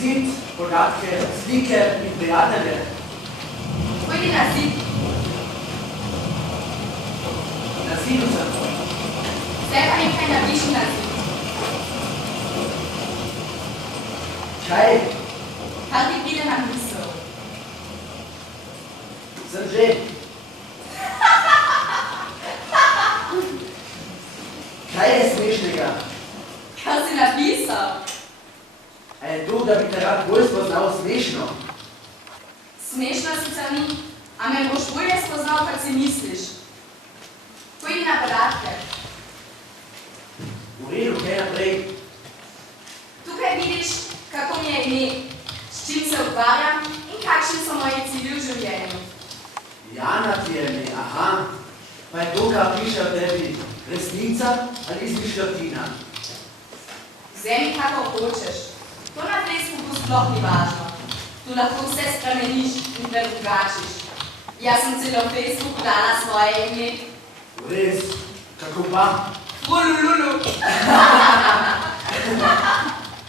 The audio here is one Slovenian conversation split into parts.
zid, podatke, slike in prijatelje. Pojdi na zid. Na zidu sem. Zdaj pa nekaj napiši na zid. Kaj? Kaj ti pride na misel? Sem že. Kaj je smešnega? Kaj si napisal? A je to, da bi te rad bolj spoznal smešno? Smešno sicer ni, a me boš bolje spoznal, kot si misliš. Pojdi na podatke. V redu, kaj naprej? Tukaj vidiš, kako mi je ime, s čim se ukvarjam in kakšni so moji cilji v življenju. Jana ti je ime, aha. Pa je to, kar piše o tebi, resnica ali izmišljotina? Vzemi, kako hočeš. To na Facebooku sploh ni važno. Tu lahko vse spremeniš in predrugačiš. Jaz sem celo Facebook dala svoje ime. Res, kako pa? Frululu.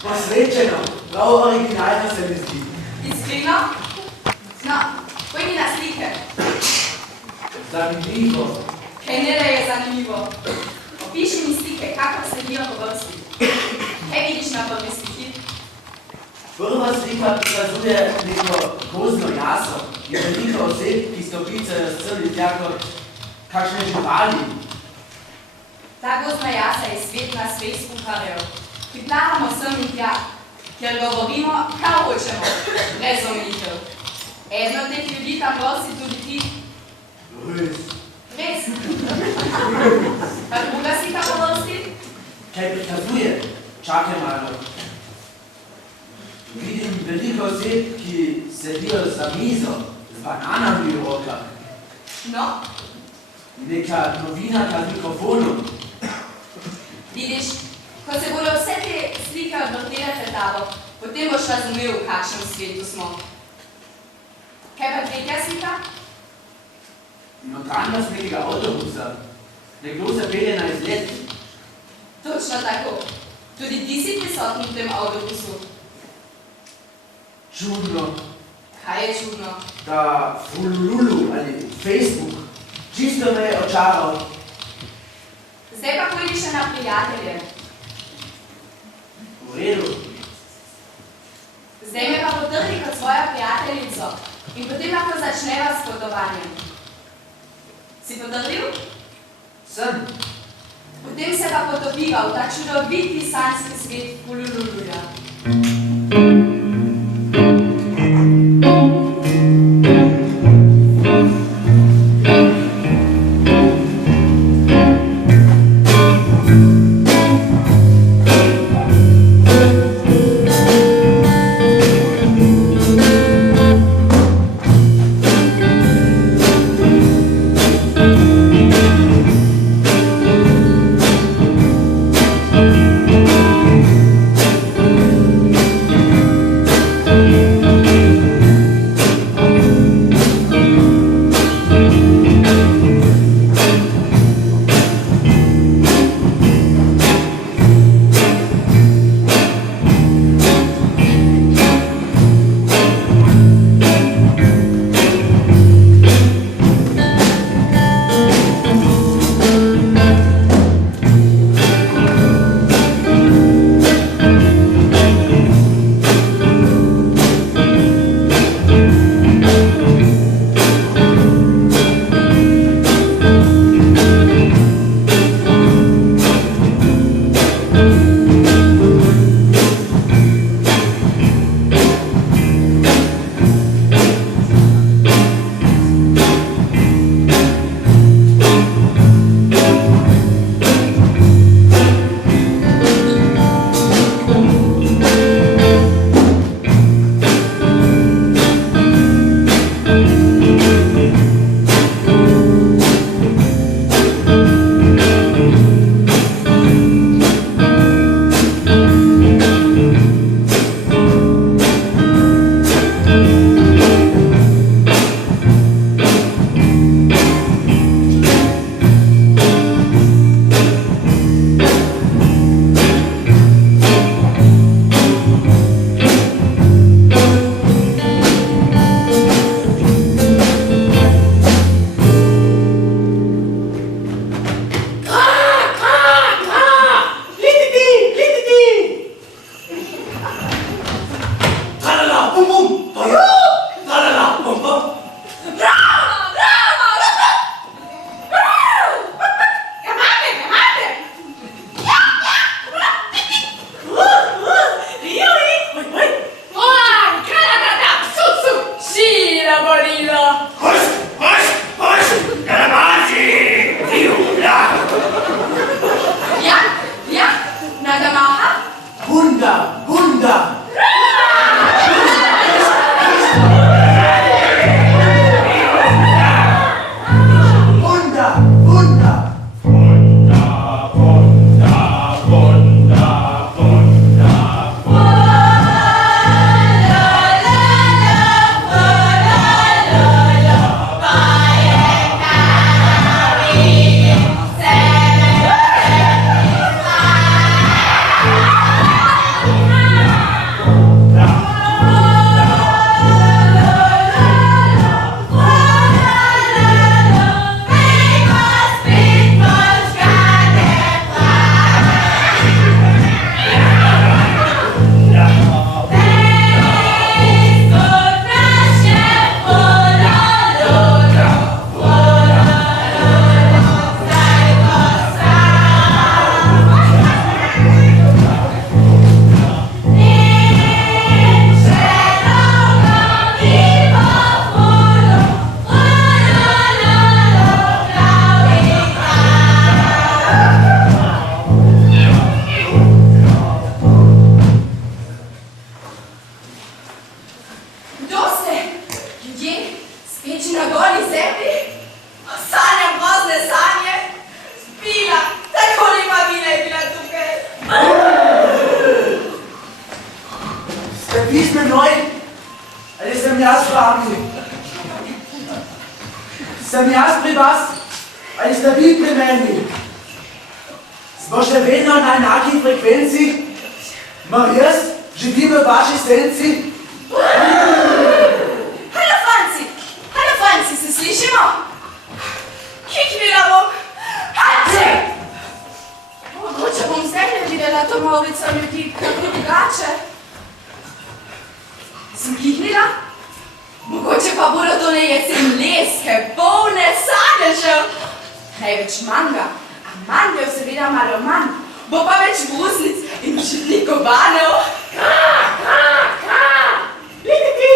Posrečeno, prav originalno se mi zdi. Iskreno? No, pojdi na slike. Zanimivo. Kaj ne da je zanimivo? Opiši mi slike, kako sledijo po vrsti. Kaj vidiš na prvi sliki? Prva slika prikazuje neko gozdno jaso in veliko oseb, ki stopicajo s crli tja kot kakšne živali. Ta gozdna jasa je svet nas Facebookarjev, ki plavamo sem in tja, kjer govorimo, kaj hočemo, brez omejitev. Eden od teh ljudi tam prosi tudi ti. Res. Res. Pa druga slika po vrsti? Kaj prikazuje? Čakaj malo. Vidim veliko oseb, ki sedijo za mizo z bananami v rokah. No? Neka novinarka z mikrofonom. Vidiš, ko se bodo vse te slike odvrtele pred tabo, potem boš razumel, v kakšnem svetu smo. Kaj pa tretja slika? Notranjost nekega avtobusa. Nekdo se pelje na izlet. Točno tako. Tudi ti si prisotni v tem avtobusu. Čudno. Kaj je čudno? Da Frululu ali Facebook čisto me je očaral. Zdaj pa pojdi še na prijatelje. V redu. Zdaj me pa potrdi kot svojo prijateljico in potem lahko začneva s potovanjem. Si potrdil? Sem. Potem se pa potopiva v ta čudoviti sanjski svet Frululuja. Wunder! Sem jaz pri vas, ali ste vi pri meni? Smo še vedno na enaki frekvenci? Mar jaz živim v vaši senci? Halo Franci, se slišimo? Kiknila bom! Hače! Mogoče bom zdaj ne videla to malico ljudi, kako drugače. Sem kiknila? Mogoče pa bodo to ne jesen leske, polne sadežev. Največ manga, a mandev seveda malo manj. Bo pa več brusnic in žitnikov banov. Lititi!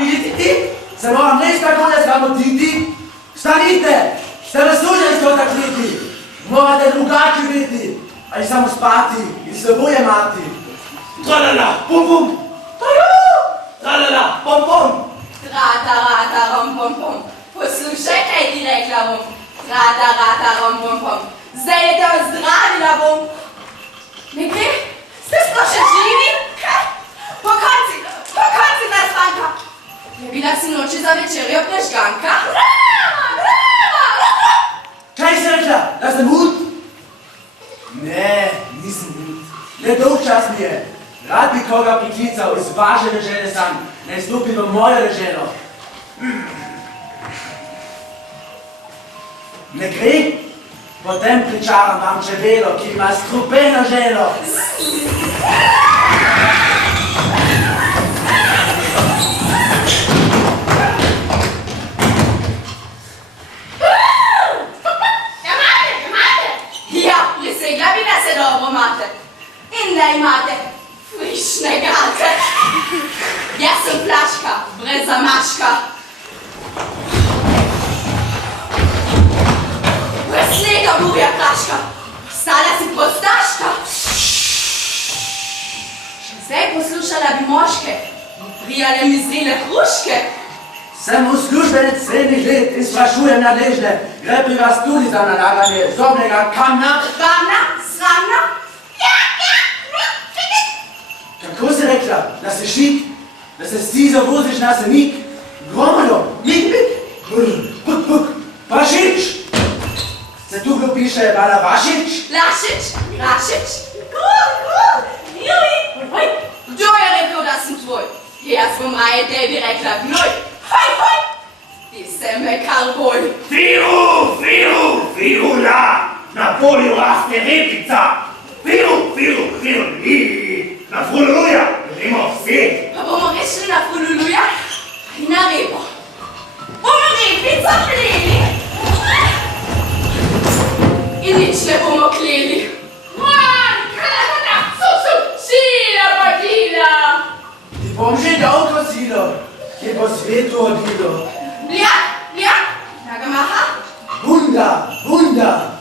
Lititi! Se moram res tako ne zramotiti? Stanite! Ste razsuženstvo takliti! Morate drugače biti, ali samo spati in seboj jemati. Tralala, pum pum! Tralala, pom pom! Trata, rom pom pom. Poslušaj, kaj ti rekla bom. Trata, rom pom pom. Zdaj je te ozdravila bom. Ne gre? Ste sploh še živi? Po konci nas, Franka. Je bila sinoči za večerjo prežganka? Kaj si rekla? Da sem hud? Ne, nisem hud. Ne dolg čas mi je. Rad bi koga priklical iz vaše dežele sam, naj stopi v mojo deželo. Ne gre? Potem pričaram vam čebelo, ki ima strupeno želo. Ja, prisegla bi, da se dobro imate. In da imate frišne gate. Jaz sem flaška, brez zamaška. Brez snega burja flaška. Stala si prostaška. Še zdaj poslušala bi moške. Prijale mi zrele hruške. Sem uslužbenec srednjih let in sprašujem nadležne, gre pri vas tudi za nalaganje zobnega kamna? Kamna? Sramna? Kako si rekla, da si šik, da se stizo voziš na senik? Gromado, mik, puk, prašič! Se tukaj piše Balavašič? Lašič, Rašič? Kdo je rekel, da sem tvoj? Jaz bom raje tebi rekla gnoj. Hoj! Ti se me kar boj. Firula! Na polju raste repica! Firu, na Frululuja, gremo vsi! Pa bomo rešli na Frululuja ali na repo? Bomo repico pleli in nič ne bomo kleli. Sila bagila! Ti bom že dolgo silo, ki po svetu odilo. Bljak, nagamaha? Bunda! Bunda!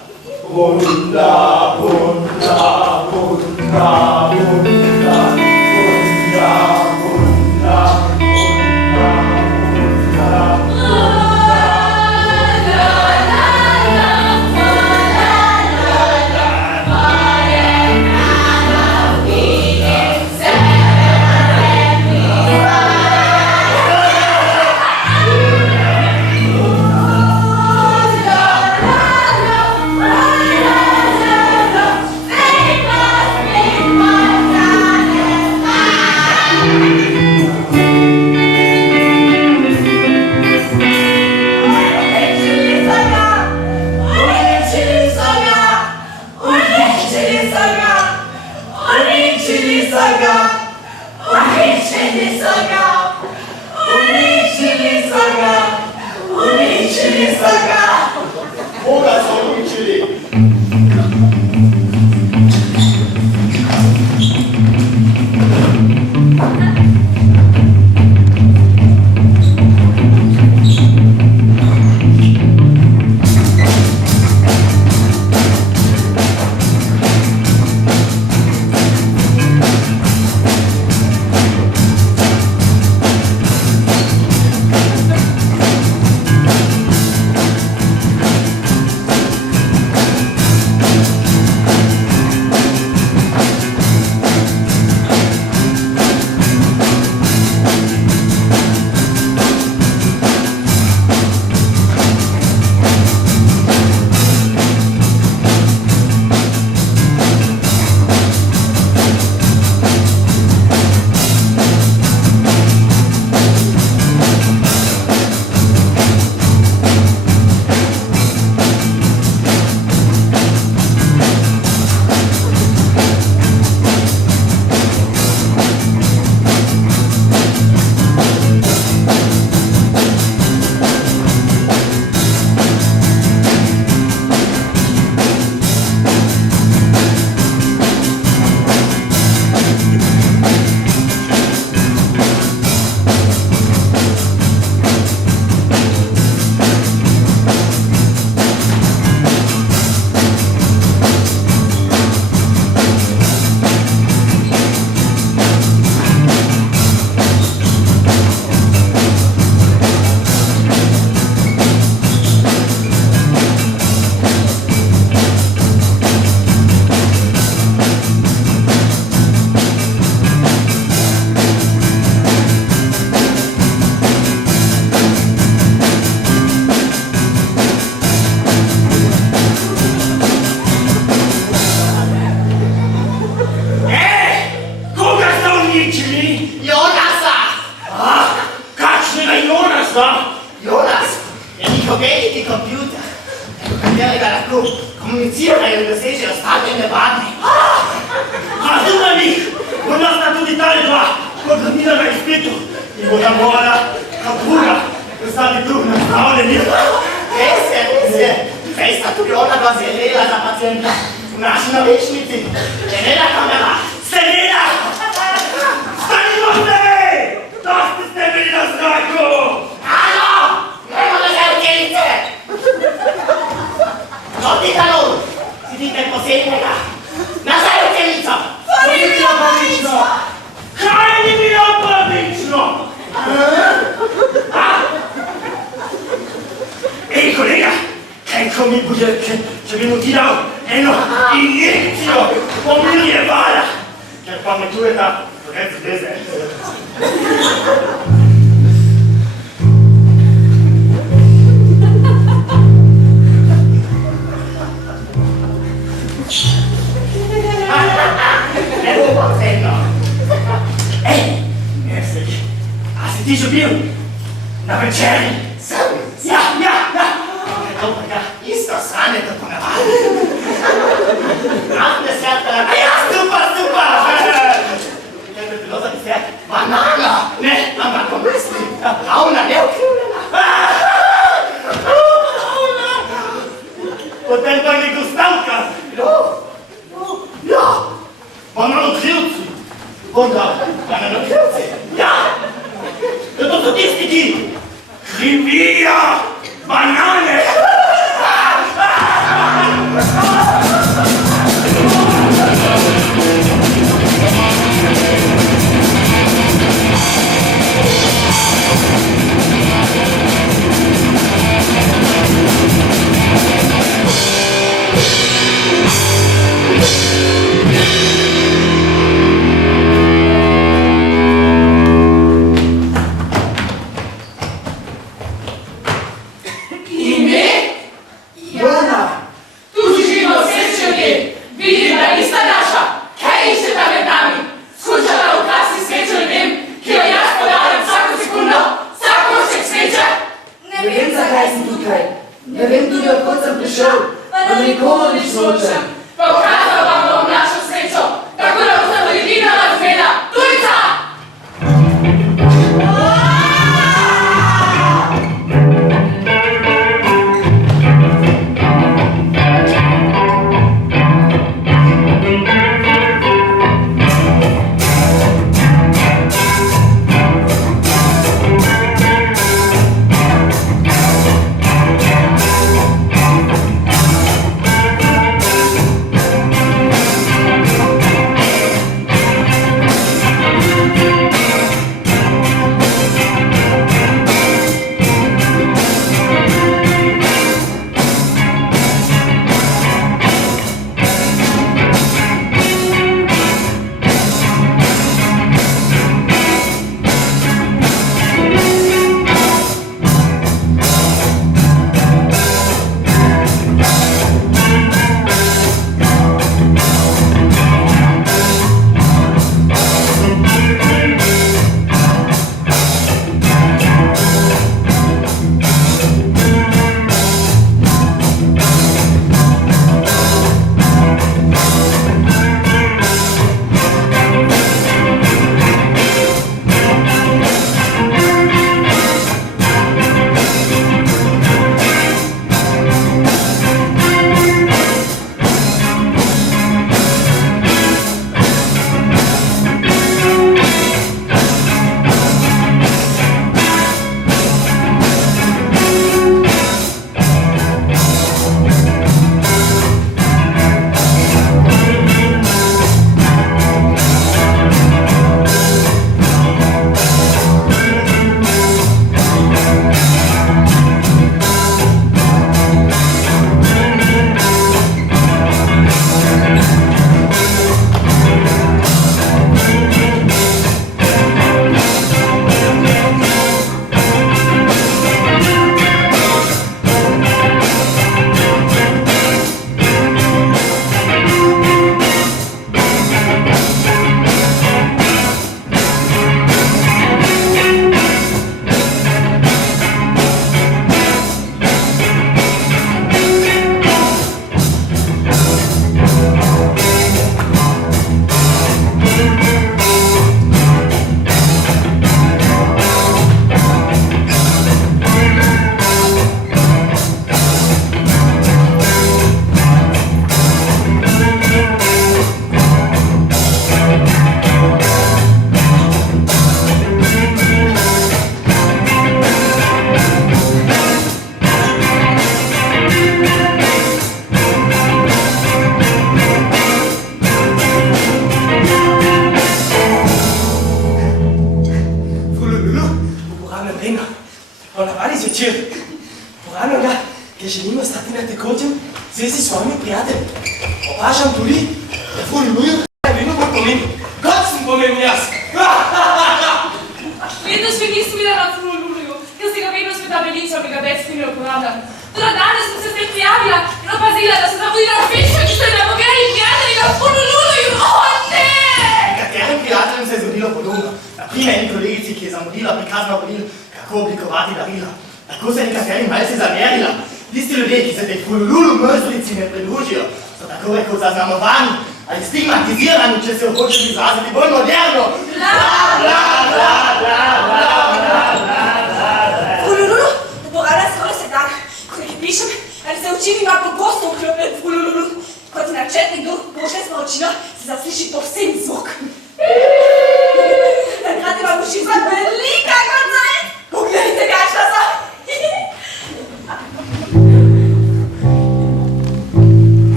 Livija! Banane!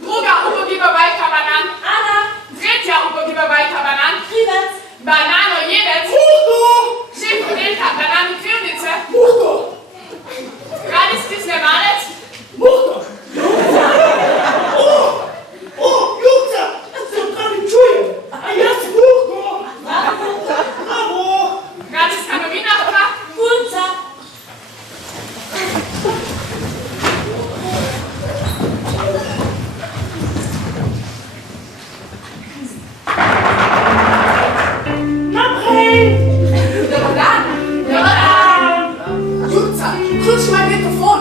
Druga upogiba bajka banan. Ana. Tretja upogibawajka banan. Hribar. Banano jedec. Muhko! Szef podelka banany krywnice. Muhko! Rady stisne malec. Muhko! O, Luka! Se pravi čujem, a jaz Muhko! Bravo! Radijska novinarka. Kurca. Naprej! Dobar dan. Dobar dan. Julca, vključi magnetofon.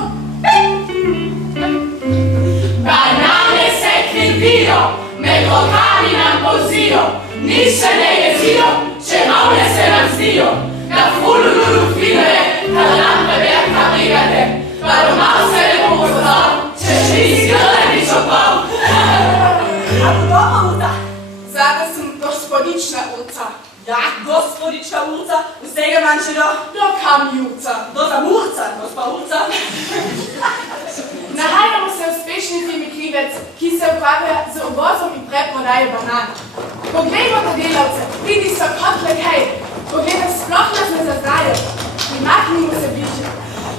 Banane se krivijo, med rokami nam pozijo, nič se ne jezijo, čeravne se nam zdijo. Na Frululu fineje, kar nam preverka brigade, pa doma se ne bo poznal, če še izgrle nič oprav. A podoba Urca. Zato sem gospodična Urca. Ja, gospodička Urca, vsega manjšega. No kam Julca? Do za Urca, gospa Urca. Nahajamo se uspešni firmi Krivec, ki se ukvarja z uvozom in preprodajo banan. Poglejmo te delavce, vidi so kotle kaj. Poglejte, sploh nas ne zaznajo. Primaknimo se bliže.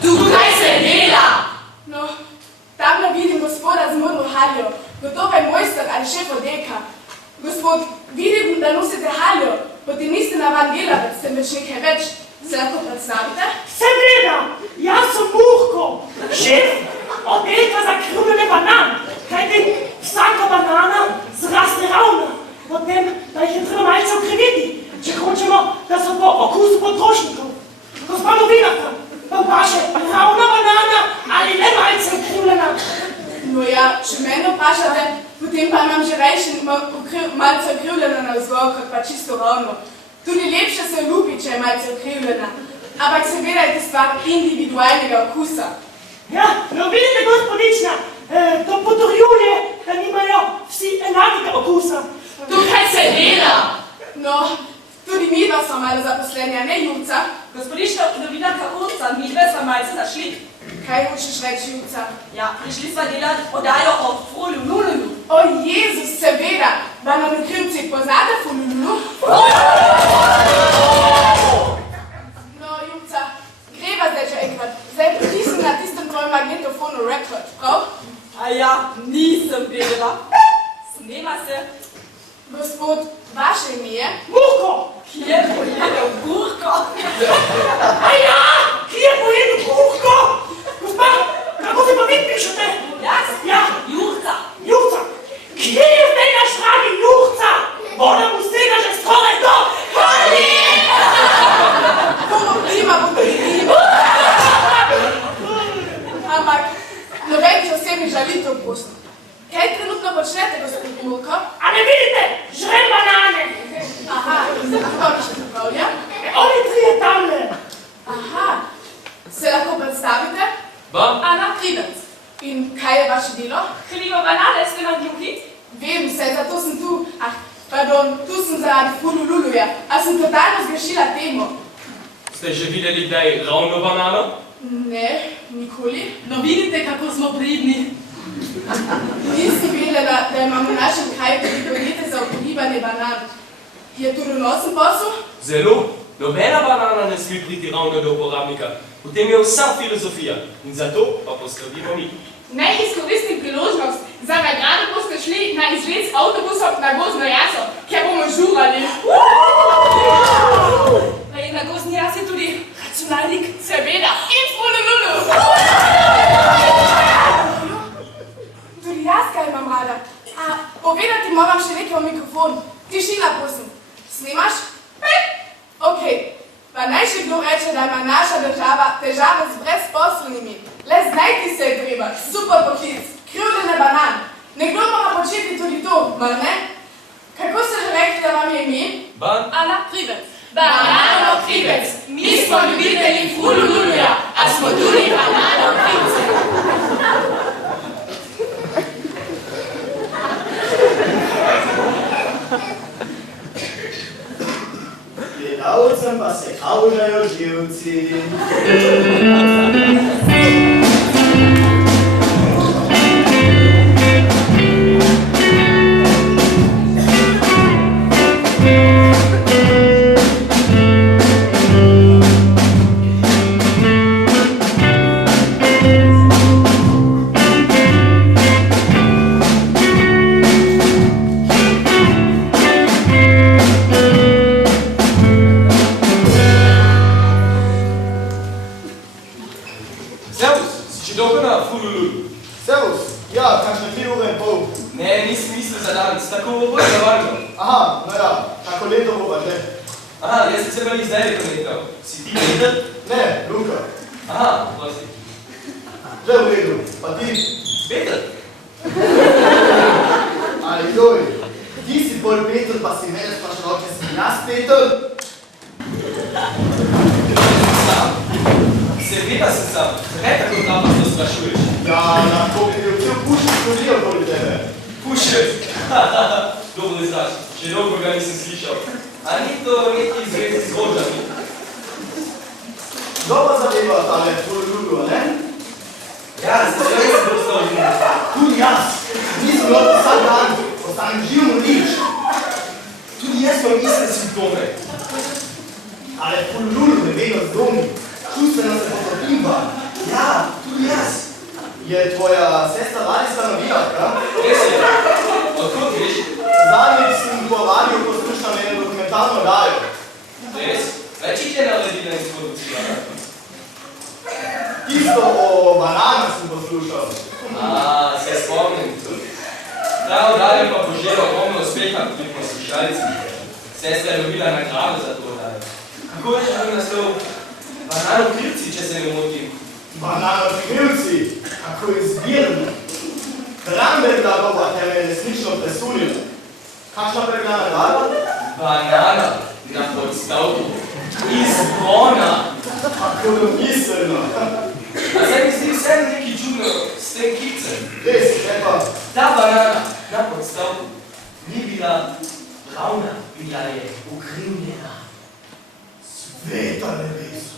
Tukaj se dela! No, tamle vidim gospoda z modro haljo. Gotovo je mojster ali šef oddelka. Gospod, vidim, da nosite haljo. Potem niste navaden delavec, temveč nekaj več. Se lahko predstavite? Seveda, jaz sem Muhko, šef oddelka za krivljene banan. Kajti vsaka banana zraste ravna, potem da jih je treba malce ukriviti, če hočemo, da so po okusu potrošnikov. Gospa novinarka, pa vpraša, ravna banana ali le malce ukrivljena? No ja, če mene vprašate, potem pa imam že rajši malce ukrivljena navzgor, kot pa čisto ravno. Tudi lepše se ljubi, če je malce ukrivljena. Ampak seveda je to stvar individualnega okusa. Ja, no vidite, gospodična, to potrjuje, da nimajo vsi enakega okusa. Tukaj se dela! No, tudi mi dva smo malo zaposleni, a ne Julca? Gospodička novinarka Urca, mi dve smo malce zašli. Kaj hočeš reči, Julca? Ja, prišli smo delati oddajo o Frululu. O Jezus, seveda! Banani krivci, poznate Frululu? No, Julca, greva zdaj že enkrat. Zdaj pritisni na tistem tvojem magnetofonu record, prav? A ja, nisem vedela. Snema se. Gospod, vaše ime je? Muhko! Kje pojedel Urko? A ja, kje pojedu Muhko? Gospa, kako se pa vi pišete? Jaz? Ja, Jurca. Jurca. Kje je zdaj naš radi Jurca? Ona mu stega že skoraj do hali! Bomo prima. Ampak, noben če osebi žalitev pustil. Kaj trenutno počnete, gospod Urko? A ne vidite? Žrem banane! Aha, kdo mi še pripravlja? Oni trije tamle! Aha, se lahko predstavite? Vam? Ana Krivec. In kaj je vaše delo? Krivo banane ste nam gluhi? Vem se, zato sem tu. Tu sem zaradi Frululuja. A sem totalno zgrešila temo? Ste že videli kdaj ravno banano? Ne, nikoli. No vidite, kako smo pridni. Nisi vedela, da imamo v našem kraju tudi podjetje za upogibanje banan. Je to donosen posel? Zelo. Nobena banana ne sme priti ravno do uporabnika. V tem je vsa filozofija in zato pa poskrbimo mi. Naj izkoristim priložnost. Za nagrado boste šli na izlet z avtobusom na gozdno jaso, kjer bomo žurali. In na gozdni jasi tudi računalnik. Seveda. In Frululu. Tudi jaz kaj imam rada. A povedati moram še nekaj o mikrofonu. Tišina, prosim. Snimaš? Ok. Pa naj še kdo reče, da ima naša država težave z brezposlenimi. Le znajti se je treba. Super poklic. Krivljene banan. Nekdo mora početi tudi to, mar ne? Kako ste že rekli, da vam je ime? Ana Krivec. Banano Krivec. Mi smo ljubitelji Frululuja, a smo tudi banano Krivce. Gledalcem pa se kavžajo živci. Davic, tako bolj zavarno. Aha, no ja, kako leto bo pa že. Aha, jaz sem se bali zdaj rekomental. Si ti Peter? Ne, Luka. Aha, prosti. Že v redu, pa ti. Peter? Ali joj, ti si bolj Peter, pa si mene sprašal, če si jaz Peter? Sam. Seveda sem sam. Zakaj tako napačno sprašuješ? Ja, lahko bi bil cel pušnik hodil okoli tebe. Pušek? Dobro izraž, še dolgo ga nisem slišal. A ni to neki zvezi z rožami? Dobra zadeva tale Frululu, ne? Ja, zdaj sem dostal življenje. Tudi jaz. Nisem lahko vsak dan, ostanem živ mladič. Tudi jaz imam iste simptome. Ale Frululu me vedno zdomi. Čustveno se potopimba. Ja, tudi jaz. Je tvoja sestra Danica novinarka? Res je. Odkot veš? Zadnjič sem po radiju poslušal eno dokumentarno oddajo. Res? Več jih je naredila in sproducirala. Tisto o bananah sem poslušal. Se spomnim. Ta oddaja pa požela ogromno uspeha pri poslušalci. Sestra je dobila nagrado za to oddajo. Kako je že bil naslov? Bananokrivci, če se ne motim. Bananokrivci? Kako izbirno. Kramberga doba te me resnično presunila. Kakšna pregla nagrada? Banana na podstavku. Iz bona. Kako domiselno. A zdaj mi zdi vse nekaj čudno s tem kicem. Res, ne pa. Ta banana na podstavku ni bila ravna, bila je ukrivljena. Sveta nebesa.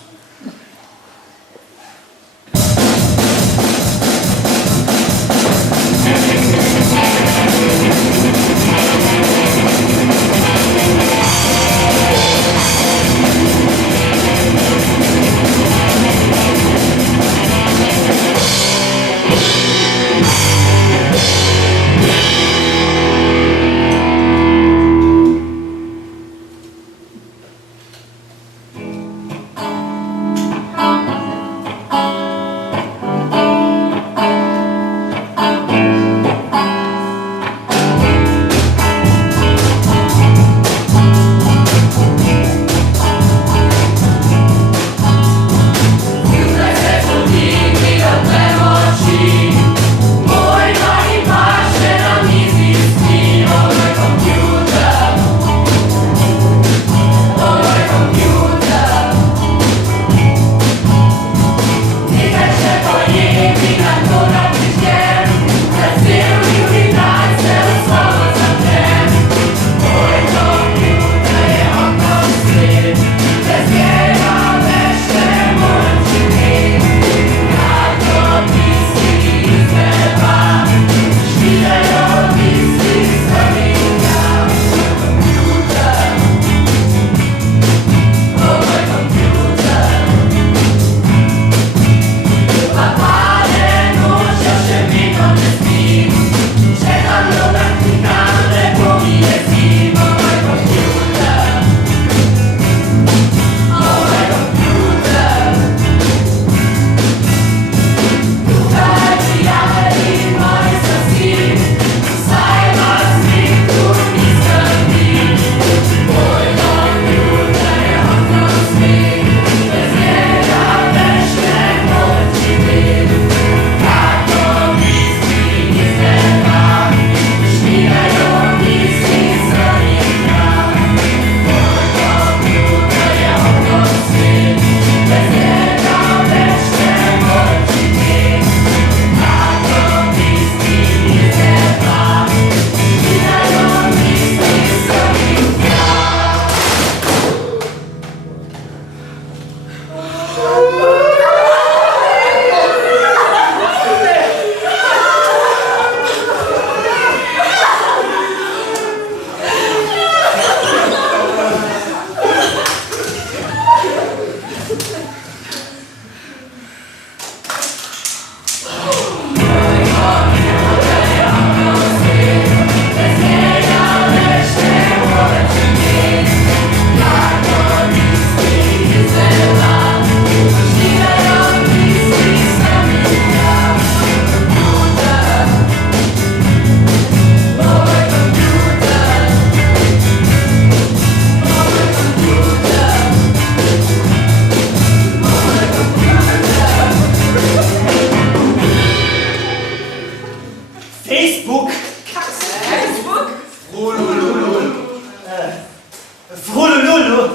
Frululu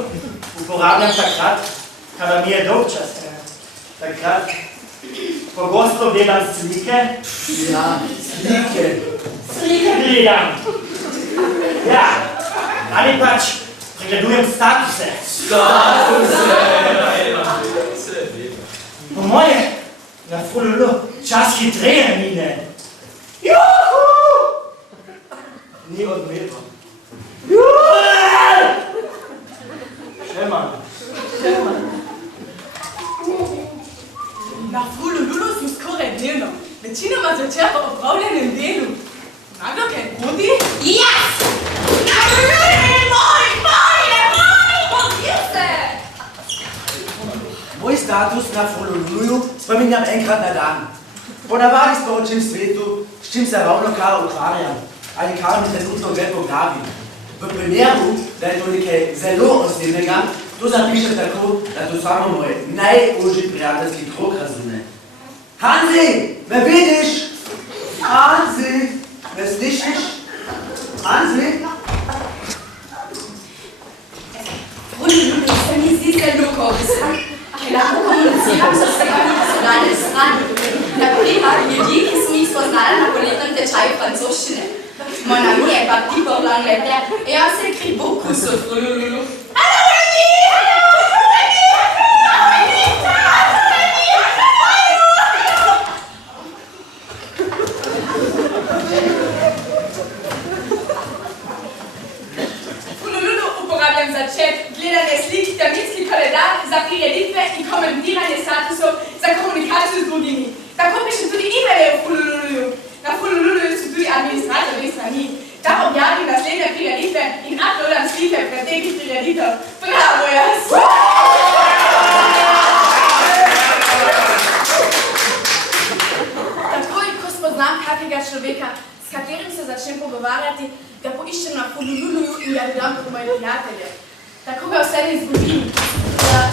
uporabljam takrat, kada mi je dolgčas. Takrat pogosto gledam slike. Ja, slike. Slike gledam. Ja, ali pač pregledujem statuse. Po moje, na Frululu čas hitreje mine. Juhu! Ni odmerno. Še manj. Na Frululu smo skoraj dnevno. Večinoma začela po opravljenem delu. Naglo kaj bodi? Jaz! Moj status na Frululuju spominjam enkrat na dan. Ponavadi sporočim svetu, s čim se ravno kar ukvarjam, ali kar mi trenutno gre po glavi. V primeru, da je to nekaj zelo osebnega, to zapišem tako, da to samo moj najožji prijateljski krog razume. Hanzi, me vidiš? Hanzi, me slišiš? Hanzi? Frululu se mi zdi zelo koristen. Ker lahko komuniciram z osebami, ki so danes z nami. Naprimer, ljudi, ki smo jih spoznali na poletnem tečaju francoščine. Mon ami est parti pour l'Angleterre et on s'écrit beaucoup sur Frululu. Frululu uporabljam za chat, gledanje slik, tematski koledar, za prireditve in komentiranje statusov, za komunikacijo z drugimi. Tako pišem tudi e-maile v Frululuju. Na Frululu so tudi administratorji strani. Tam objavim naslednje prireditve in uploadam slike preteklih prireditev. Bravo, jaz! Takoj, ko spoznam kakega človeka, s katerim se začnem pogovarjati, ga poiščem na Frululuju in ga dodam kot moje prijatelje. Tako ga vse ne izgubim.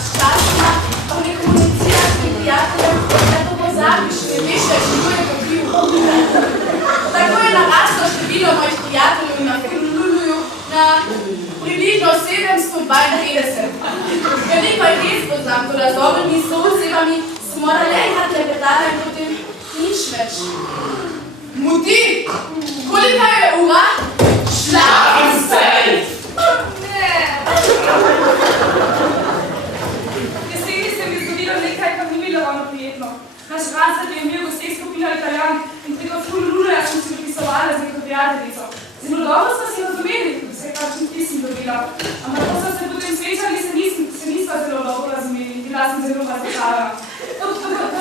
Sčasoma pa ne komuniciraš s prijateljem, da to pozabiš, ne veš več, kdo je pobil. Tako je naraslo število mojih prijateljev na Frululuju na približno 752. Veliko je res poznam, toda z dobrimi soosebami smo morali enkrat klepetati in potem nič več. Muti! Kolika je ura? Schlafenszeit! Ne! Jeseni se mi zgodilo nekaj, kar ni bilo ravno prijetno. Naš razred je imel vseh skupina Italijan in preko Frululuja sem si dopisovala z neko prijateljico. Zelo dobro smo si razumeli, vse kakšen pisem dobila. Ampak ko smo se potem srečali, se nisva zelo dobro razumeli in bila sem zelo razočarana. To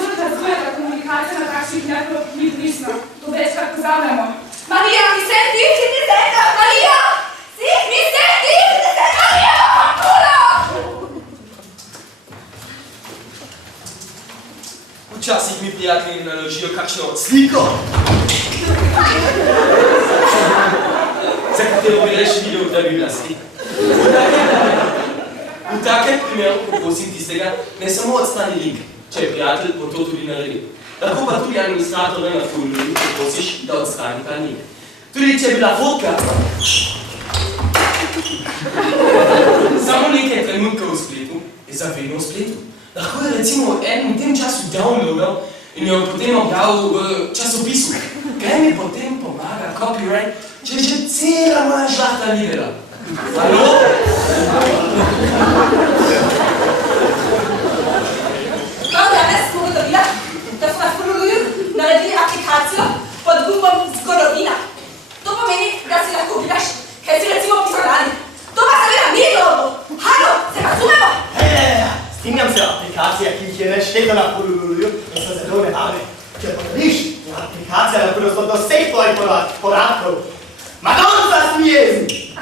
dokazuje, da komunikacija na takšnih nekaj ni pristna. To večkrat pozabljamo. Marija, mi senti, če ti senta! Marija! Mi senti, če ti senta! Marija! Kula! Včasih mi prijatelji naložijo kakšno sliko, za katero bi reč videl, da bi bila slika. V takem primeru poprosim tistega, ne samo odstrani link, če je prijatelj bo to tudi naredil. Lahko pa tudi administratorja na Frululu poprosiš, da odstrani ta link. Tudi če je bila fotka samo nekaj trenutkov v spletu, je za vedno v spletu. Lahko je recimo en v tem času downloadal in jo potem objavil v časopisu. Kaj mi potem pomaga copyright, če je že cela moja žlahta videla? Halo? Prav danes smo ugotovila, da smo na Frululuju naredili aplikacijo pod gumbom zgodovina. To pomeni, da si lahko gledaš, kaj si recimo pisali. To pa seveda ni dobro. Halo, se razumemo? Strinjam se, aplikacija, ki jih je nešteto na Frululuju, in so zelo nevarne. Če potrediš, je aplikacija lahko dostop do vseh tvojih podatkov. Madonca sem jezni!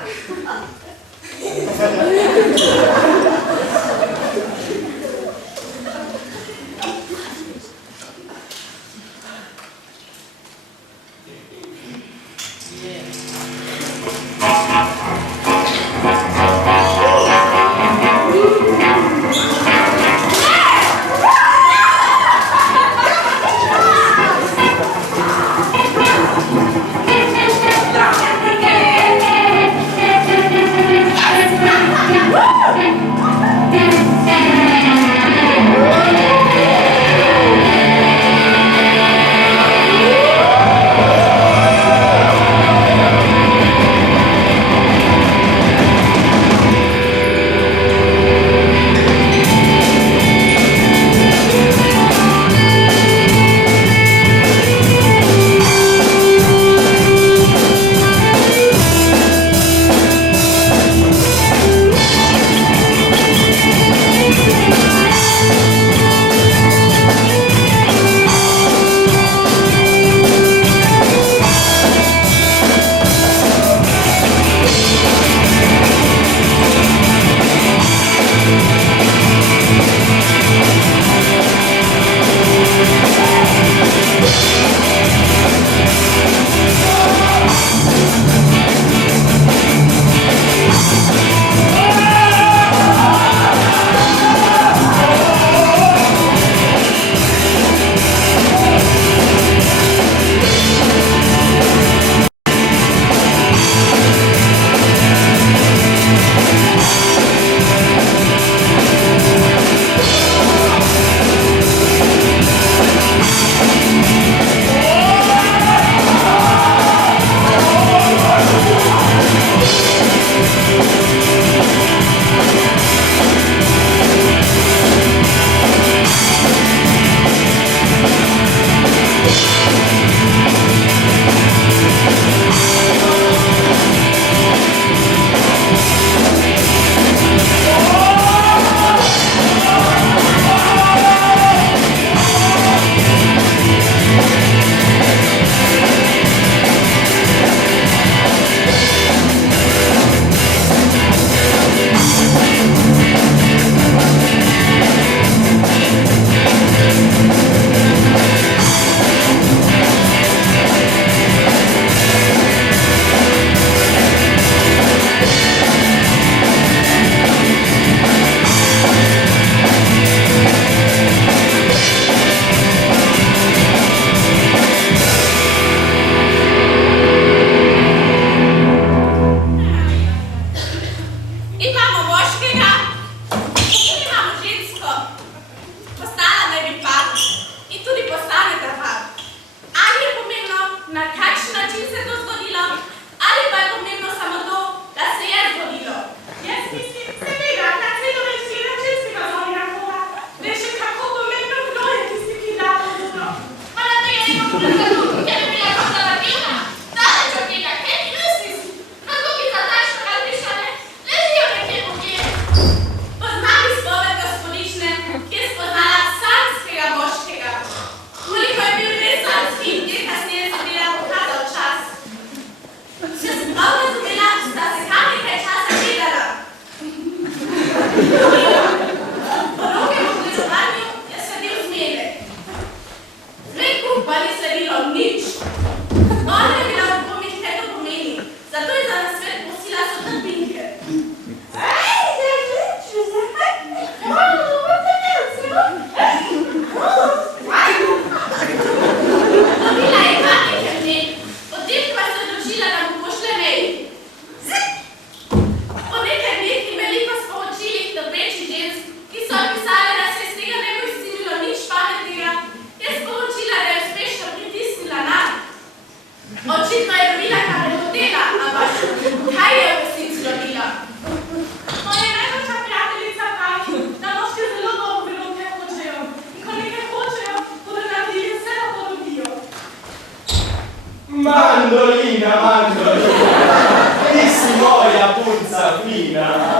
Nina.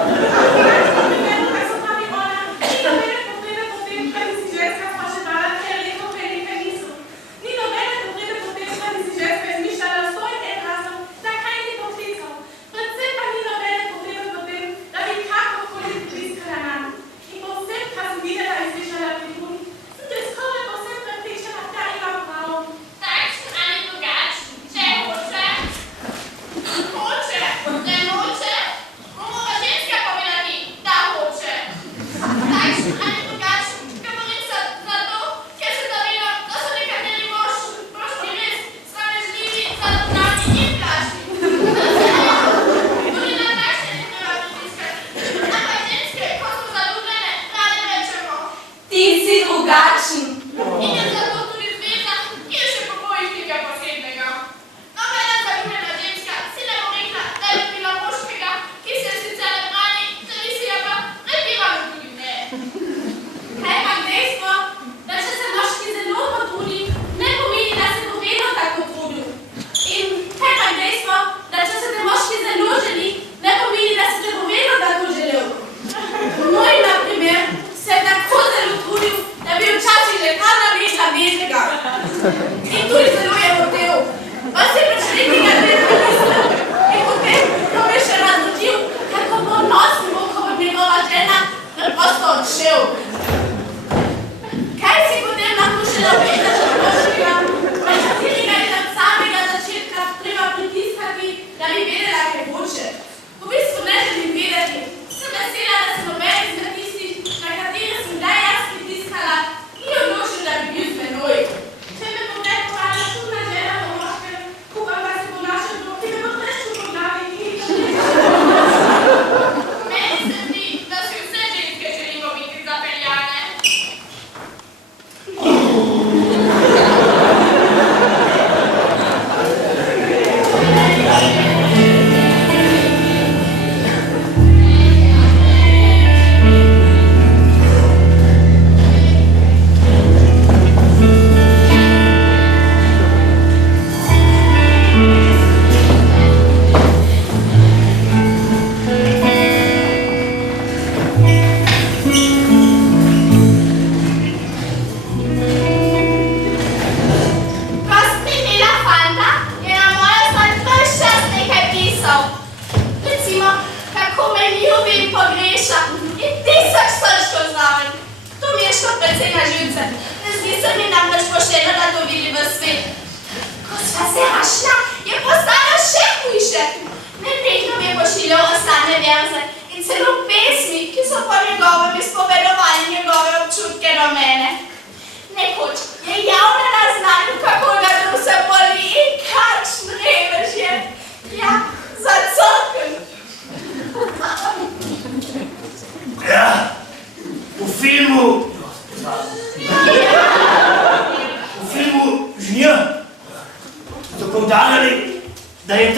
da je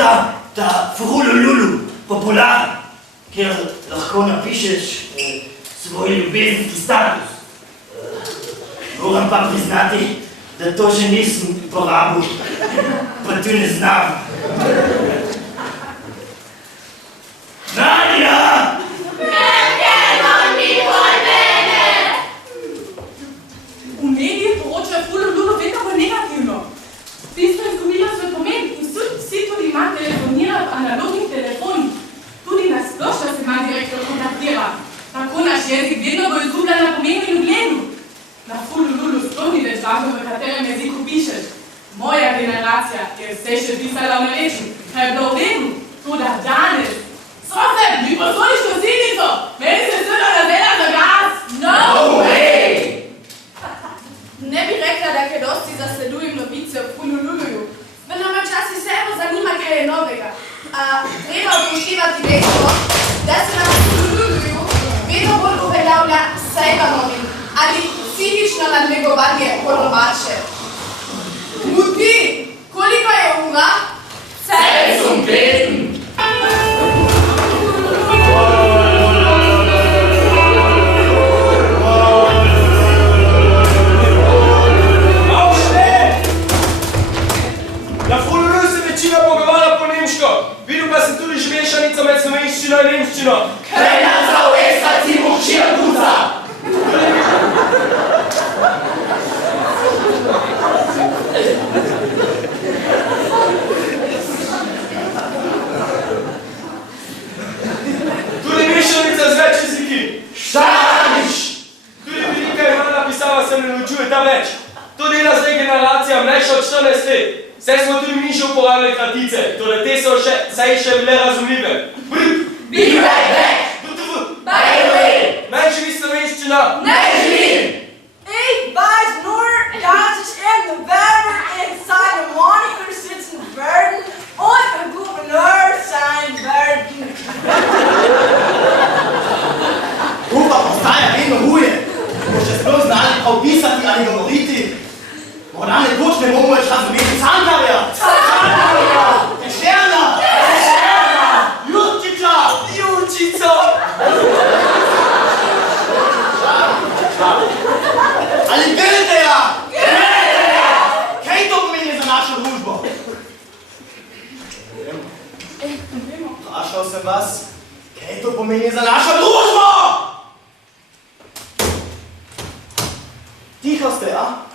ta Frululu popularna, kjer lahko napišeš svoj ljubezenski status. Moram pa priznati, da to že nisem porabil, pa tu ne znam. Nadja! V medijih poročajo Frululu vedno bolj negativno. Tisto izgubilo svoj pomen in vsi tudi ima telefonirajo analognih telefonih. Tudi na splošno se ima direktor kontaktira. Tako naš jezik vedno bo izgublja na pomenu in ugledu. Na Frululu sploh ni več važno, v katerem jeziku pišeš. Moja generacija je vse še pisala v narečju, kaj je bilo v redu. Toda danes. Sote, mi posoliš to sinico! Meni se srda razela za glas! No way! Ne bi rekla, da kaj dosti zasledujem novice o Frululuju. Vendar me včasih vseeno zanima, kaj je novega. Treba upoštevati dejstvo, da se na Frululuju vedno bolj uveljavlja sejbamovi ali psihično nadlegovanje po domače. Muti, koliko je ura? 56. Na Frululu se večina pogovarja po nemško. Videl pa sem tudi že mešanico med slovenščino nemščino. Kaj nam za ojesta ti mučija kuca? Tudi mišljenica z več jeziki. Štarič! Tudi velika imena pisava se ne naučuje ta več. Tudi jedna zdaj generacija mlejša od 14 let. Vse smo tudi mi še uporabljali kratice, torej te so še bile razumljive. Be right back! By the way! Naj živi slovenščina! Naj živi! Ik was nur ganz in November in seine Moniker sitzen werden und der Gouverneur sein werden. Upa, postaja vedno huje. Boste sploh znali opisati ali govoriti. Morda nekoč ne bomo več razumeti Cankarja. Cankarja! Sternada! Jurčiča! Jurčico! Ali Goetheja! Goetheja! Kaj to pomeni za našo družbo? Vprašal sem vas, kaj to pomeni za našo družbo? Tiho ste, a?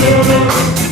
Thank you.